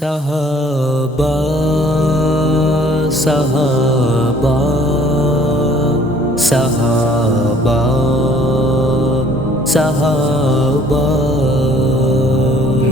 صحابہ صحابہ صحابہ صحابہ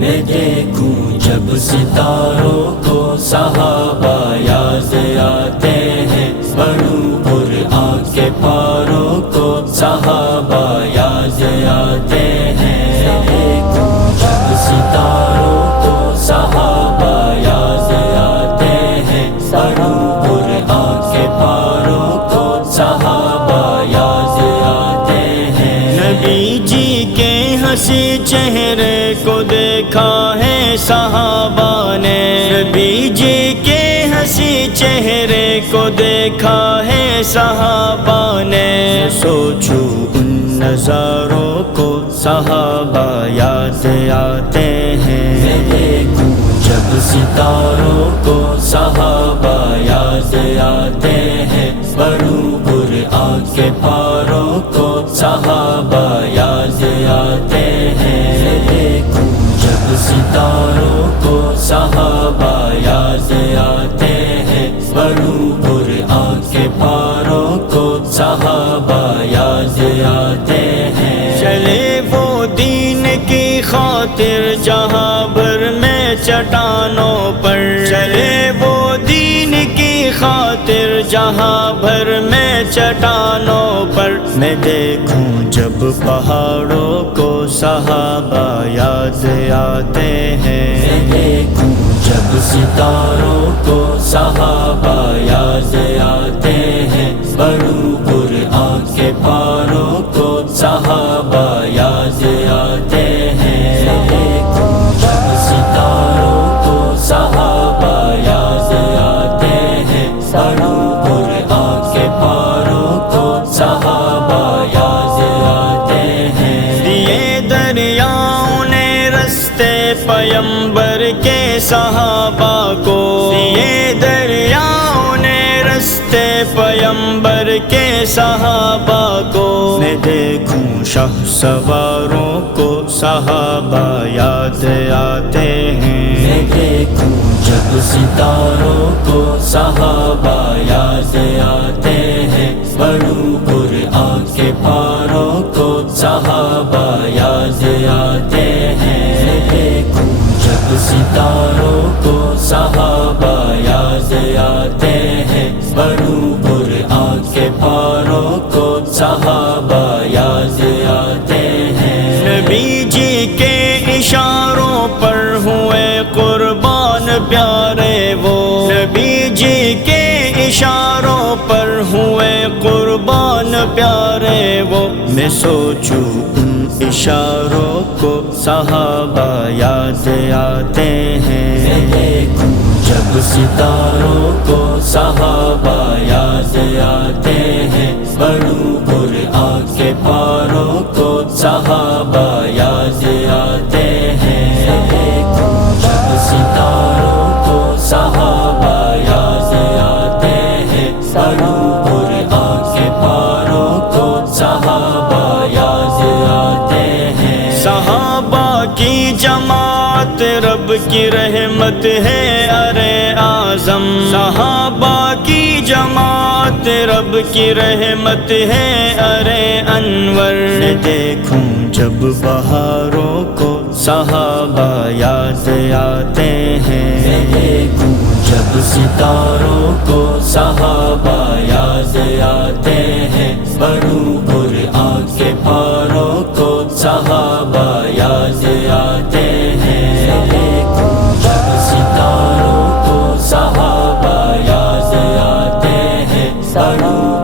میں دیکھوں جب ستاروں کو صحابہ یاد آتے ہیں، بڑھوں قرآن کے پاروں کو صحابہ یاد آتے ہیں۔ دیکھوں جب ستاروں کو صحابہ یاد آتے ہیں، بڑھوں قرآن کے پاروں کو صحابہ یاد آتے ہیں۔ نبی جی کے ہنسی چہرے کو دیکھا ہے صحابہ نے، نبی جی کے ہنسی چہرے کو دیکھا ہے صحابہ نے۔ سوچو ان نظاروں کو صحابہ یاد آتے ہیں۔ میں دیکھوں جب ستاروں کو صحابہ یاد آتے ہیں، پڑھوں قرآن کے پاروں کو صحابہ یاد آتے ہیں۔ میں دیکھوں جب ستاروں کو صحابہ یاد آتے ہیں، پڑھوں قرآن کے پاروں کو صحابہ یاد آتے ہیں۔ چلے وہ دین کی خاطر جہاں بھر میں چٹانوں پر، چلے وہ دین کی خاطر جہاں بھر میں چٹانوں پر۔ میں دیکھوں جب پہاڑوں کو صحابہ یاد آتے ہیں۔ میں دیکھوں جب ستاروں کو صحابہ یاد آتے ہیں، پڑھوں قرآن کے پاروں کو صحابہ یاد آتے ہیں۔ میں دیکھوں جب ستاروں کو صحابہ یاد آتے ہیں، پڑھوں قرآن کے پاروں کو صحابہ یاد آتے ہیں۔ دیے دریاؤں نے رستے پیمبر کے صحابہ کو، دیے دریاؤں نے رستے پیمبر کے صحابہ کو۔ میں دیکھوں شاہ سواروں کو صحابہ یاد آتے ہیں۔ میں دیکھوں جب ستاروں کو صحابہ یاد آتے ہیں، پڑھوں قرآن کے پاروں کو صحابہ یاد آتے ہیں۔ میں دیکھوں جب ستاروں کو صحابہ یاد آتے ہیں، پڑھوں قرآن کے پاروں کو صحابہ یاد آتے ہیں۔ نبی جی کے اشاروں پر ہوئے قربان پیارے وہ، نبی جی کے اشاروں پر ہوئے قربان پیارے وہ۔ میں سوچوں ان اشاروں کو صحابہ یاد آتے ہیں۔ میں دیکھوں جب ستاروں کو صحابہ یاد آتے ہیں، پڑھوں قرآن کے پاروں کو صحابہ یاد آتے ہیں۔ میں دیکھوں جب ستاروں کو صحابہ یاد آتے ہیں، پڑھوں قرآن کے پاروں کو صحابہ یاد آتے ہیں۔ صحابہ کی جماعت رب کی رحمت ہے ارے اعظم، صحابہ کی جماعت رب کی رحمت ہے ارے انور۔ میں دیکھوں جب بہاروں کو صحابہ یاد آتے ہیں۔ میں دیکھوں جب ستاروں کو صحابہ یاد آتے ہیں، پڑھوں قرآن کے پاروں کو صحابہ یاد آتے ہیں۔ میں دیکھوں جب ستاروں کو صحابہ یاد آتے ہیں، پڑھوں